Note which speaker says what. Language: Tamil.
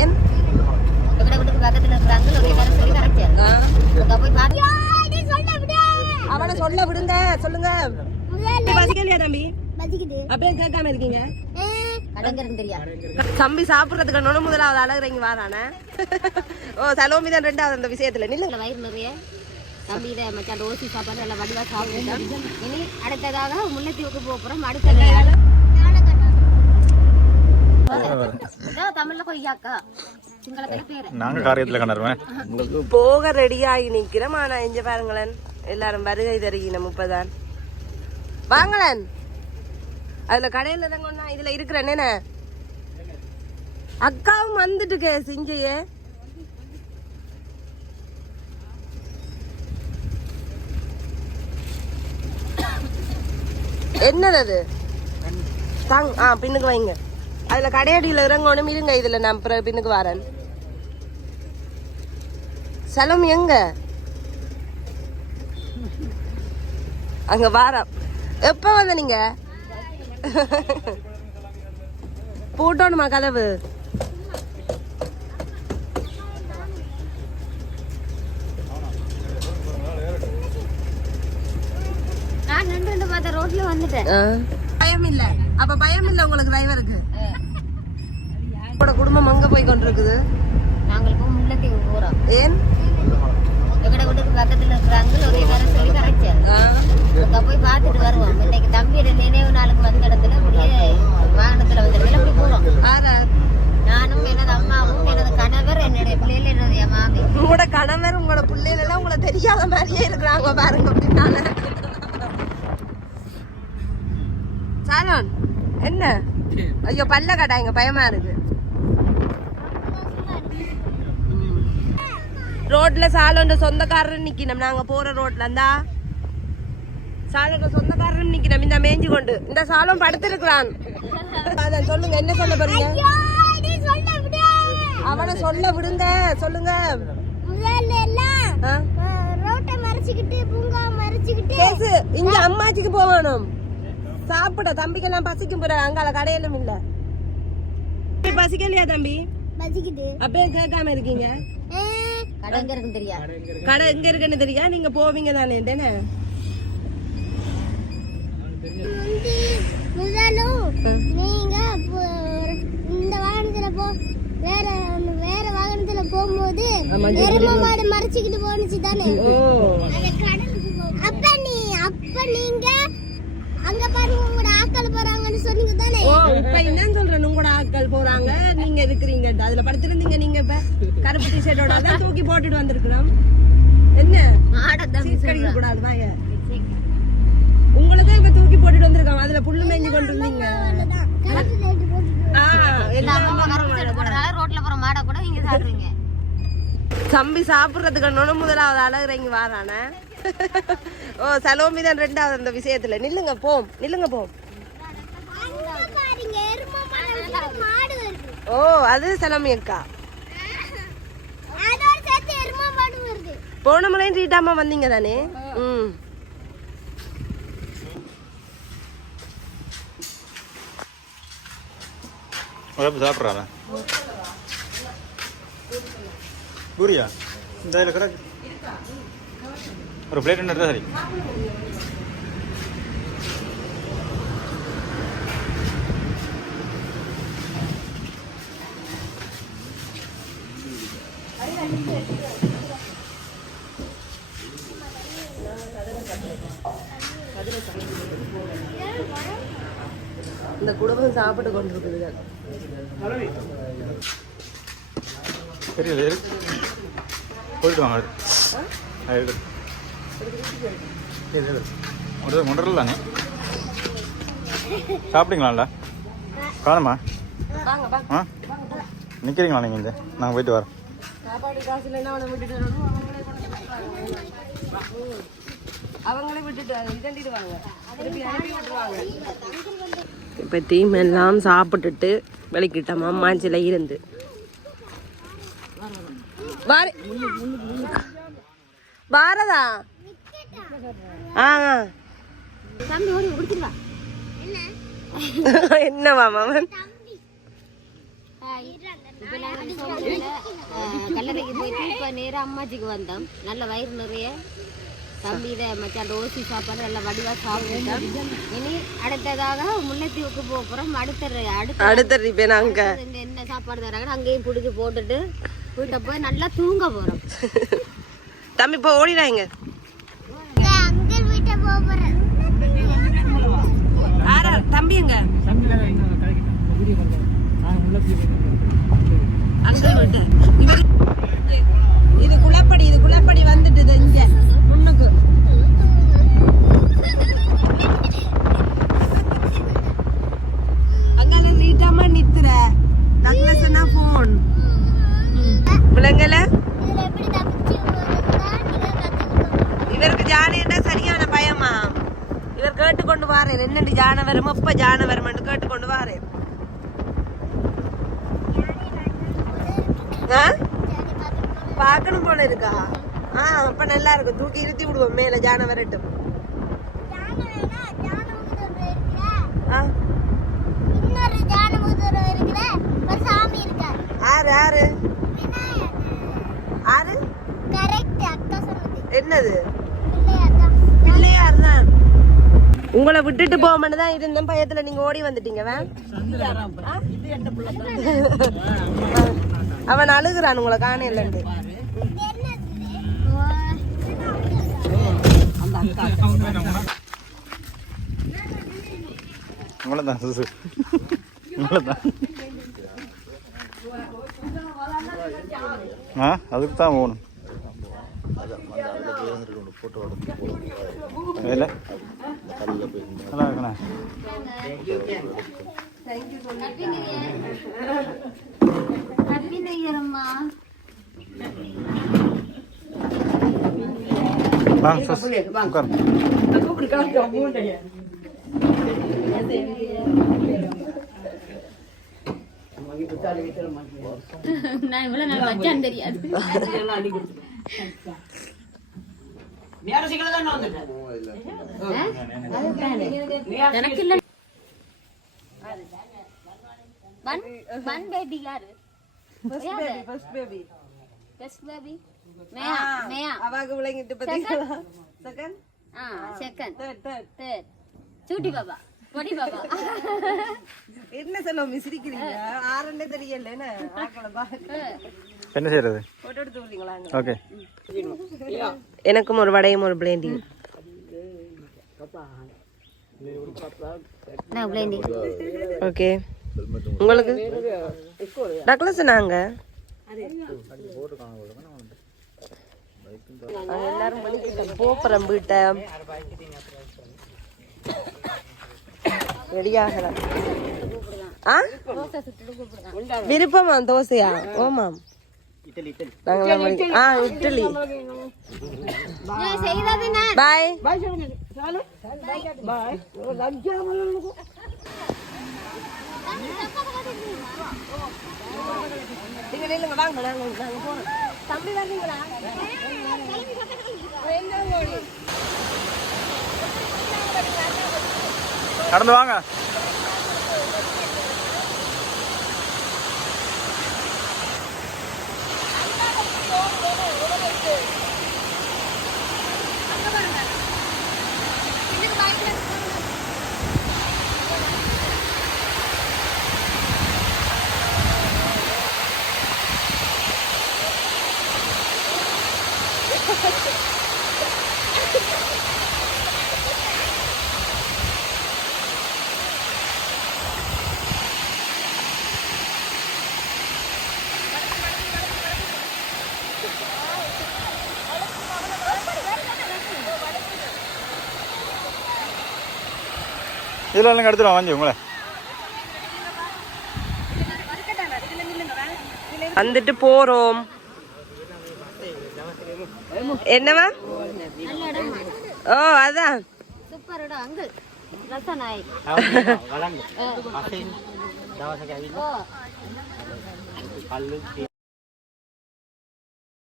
Speaker 1: ஏன் அவனை சொல்ல விடுங்க சொல்லுங்க. தம்பி? அப்படியே கேட்காம இருக்கீங்க. தம்பி சாப்பிடுறதுக்கு நுண முதலாவது அழகுறீங்க வாரானே ஓ சலோமி தான் ரெண்டாவது அந்த விஷயத்துல. நில்லுங்க
Speaker 2: வயிறு நிறைய. தம்பியிட மச்சான் ஓசி சாப்பாடு எல்லாம் வடிவா சாப்பிட்டோம் இனி அடுத்ததாக முல்லைத்தீவுக்கு போக போறோம்.
Speaker 3: நாங்க காரியத்துல கண்டருவேன்
Speaker 1: போக ரெடியாகி நிக்கிறோம் ஆனா எஞ்ச பாருங்களேன். எல்லாரும் வருகை தருகின முப்பதான் வாங்களேன். அதுல கடையில தாங்க கொண்டா இதுல இருக்கிறேன். என்ன? அக்காவும் வந்துட்டு கே சிஞ்சையே என்னது அது? தாங் ஆ பின்னுக்கு வைங்க. அதுல கடையடியில இறங்கணும். இருங்க இதுல நான் பின்னுக்கு வரேன். சலம் எங்க? அங்க வாரம் எப்ப வந்த நீங்க? பூட்டணுமா கதவு? பயம் இல்ல அப்ப பயம் இல்ல உங்களுக்கு டிரைவருக்கு உங்களோட குடும்பம் அங்க போய் கொண்டிருக்குது?
Speaker 2: நாங்கள் இப்போ முல்லைத்தீவு போறோம்
Speaker 1: ஏன்?
Speaker 2: எங்கட வீட்டுக்கு பக்கத்துல இருக்கிற அங்கிள் ஒரே வேற சொல்லி கரைச்சாரு.
Speaker 1: ஆ,
Speaker 2: அங்க போய் பார்த்துட்டு வருவோம். இன்னைக்கு தம்பியோட நினைவு நாளுக்கு வந்த இடத்துல அப்படியே வாகனத்துல வந்த இடத்துல அப்படி போறோம். நானும் எனது அம்மாவும் எனது கணவர் என்னுடைய பிள்ளைகள் எனது என் மாமி.
Speaker 1: உங்களோட கணவர் உங்களோட பிள்ளைகள் எல்லாம் உங்களை தெரியாத மாதிரியே இருக்கிறாங்க பாருங்க பின்னால. சாரோன் என்ன? ஐயோ பல்ல கட்டாங்க பயமா இருக்கு. ரோட்ல சாலோண்ட சொந்தக்காரர் நிக்கணும். நாங்க போற ரோட்ல இருந்தா சாலோண்ட சொந்தக்காரர் நிக்கணும். இந்த மேய்ஞ்சு கொண்டு. இந்த சாலம் படுத்திருக்கிறான். அதான் சொல்லுங்க. என்ன சொல்ல போறீங்க? அவனை சொல்ல விடுங்க. சொல்லுங்க. கேசு இங்க அம்மாச்சிக்கு போகணும். சாப்பிட தம்பிக்கெல்லாம் பசிக்கும் போற அங்கால கடையிலும் இல்ல. பசிக்கலையா தம்பி?
Speaker 4: பசிக்குது.
Speaker 1: அப்பயே கேட்காம இருக்கீங்க. கடை எங்க இருக்குன்னு தெரியா? நீங்க போவீங்க தானே என்ன
Speaker 4: முதலும் நீங்க போ- இந்த வாகனத்துல போ வேற வேற வாகனத்துல போகும்போது எரும மாடு மறைச்சிக்கிட்டு போனுச்சு தானே அப்ப நீ அப்ப நீங்க அங்க பாருங்க உங்களோட ஆட்கள் போறாங்கன்னு சொன்னீங்க தானே?
Speaker 1: ஓ இப்ப என்ன சொல்றேன் உங்களோட ஆட்கள் போறாங்க? நீங்க இருக்கிறீங்க. அதுல படுத்திருந்தீங்க நீங்க இப்ப. கருப்பு டிஷர்ட்டோட தான் தூக்கி போட்டுட்டு வந்திருக்கிறோம். என்ன? சீர்கடிக்க கூடாது வாங்க. உங்களுக்கு இப்ப தூக்கி போட்டுட்டு வந்திருக்காங்க. அதுல புல்லு மேய்ஞ்சு கொண்டு இருந்தீங்க
Speaker 2: ரோட்ல போற மாடை கூட நீங்க சாப்பிடுறீங்க.
Speaker 1: தம்பி சாப்பிடுறதுக்கு முதலாவது அழகுறீங்க வாரானே ஓ சலோமி தான் ரெண்டாவது அந்த விஷயத்துல. நில்லுங்க போம் நில்லுங்க போம் ஓ அது சலோமி அக்கா. போன முறையும் ரீட்டாமா வந்தீங்க தானே? ம்.
Speaker 3: சாப்பிட்றாங்க பூரியா? இந்த இதில் கிடக்கு. ஒரு பிளேட் எடுத்தா சரி.
Speaker 1: இந்த குடும்பம் சாப்பிட்டு கொண்டிருக்குது.
Speaker 3: தெரியல. போயிட்டு வாங்க. அது இருக்கு. இது, காணுமா? ஆ? நிற்கிறீங்களா நீங்கள் இந்த நாங்கள் போயிட்டு வரோம்.
Speaker 1: இப்போ டீம் எல்லாம் சாப்பிட்டுட்டு வெளிக்கிட்டோம் மாஞ்சில இருந்து. பாரதா? ஆ. என்னவா மாமன்?
Speaker 2: கல்லறைக்கு போயிட்டு இப்போ நேராக அம்மாச்சிக்கு வந்தோம். நல்ல வயிறு நிறைய. தம்பி இதை மச்சான் ரோசி சாப்பாடு நல்லா வடிவாக சாப்பிட்டோம் இனி அடுத்ததாக முல்லைத்தீவுக்கு போக போகிறோம் அடுத்த அடுத்த
Speaker 1: அடுத்த நாங்க
Speaker 2: என்ன சாப்பாடு தராங்கன்னு அங்கேயும் பிடிச்சி போட்டுட்டு வீட்டை போய் நல்லா தூங்க போகிறோம்
Speaker 1: தம்பி இப்போ ஓடிடாங்க தம்பி எங்க அங்கிள் கேட்டுக்கொண்டு வாரேன். என்னண்டு ஜான வரும் எப்ப ஜான வரும்னு கேட்டுக்கொண்டு வாரேன். ஆ? பார்க்கணும் போல இருக்கா? ஆ அப்ப நல்லா இருக்கும். தூக்கி இருத்தி விடுவோம் மேல ஜான வரட்டும் ஆ?
Speaker 4: இன்னொரு ஜானமுதூரம் இருக்கிற ஒரு சாமி இருக்கார்.
Speaker 1: ஆறு ஆறு ஆறு என்னது?
Speaker 4: பிள்ளையார் தான்.
Speaker 1: உங்களை விட்டுட்டு போக தான் இருந்தேன். பயத்துல நீங்க ஓடி வந்துட்டீங்க வே. அவன் அழுகுறான் உங்களை காணையிலண்டு
Speaker 3: உங்களை தான் சுசு உங்களை தான் ஆ அதுக்கு தான் போகணும். நல்லா இருக்கண்ணா.
Speaker 2: ஹாப்பி நியூ இயர் அம்மா.
Speaker 3: வாங்க சுஸ் உட்காரு
Speaker 2: நான் இவ்வளோ நாள் வச்சான்னு தெரியாது. எனக்கு இல்லை பன் பன் பேபி யாரு
Speaker 1: ஃபர்ஸ்ட் பேபி
Speaker 2: பெஸ்ட் பேபி மேயா மேயா
Speaker 1: அவாக்கு விளங்கிட்டு பார்த்தீங்களா செகண்ட்
Speaker 2: ஆ செகண்ட்
Speaker 1: தேர்ட் தேர்ட்
Speaker 2: தேர்ட் சூட்டி பாபா பொடி பாபா
Speaker 1: என்ன சொல்ல மிசிரிக்கிறீங்க ஆறுன்னே தெரியல என்ன பார்க்க
Speaker 3: என்ன செய்யறது ஓகே
Speaker 1: எனக்கும் ஒரு வடையும் ஒரு பிளேண்டி
Speaker 2: நான் பிளேண்டி
Speaker 1: ஓகே உங்களுக்கு? டக்ளஸ் நாங்க எல்லாரும் போப்புறம் வீட்டை. ரெடியாகலாம் ஆ? விருப்பமா தோசையா? ஓமாம் நாங்களாம் பண்ணி- ஆ இட்லி. பாய். தம்பி வரீங்களா
Speaker 3: நடந்து வாங்க. இதில் எல்லாம் எடுத்துருவோம் வாங்கி உங்களை
Speaker 1: வந்துட்டு போறோம் என்னவா ஓ அதான்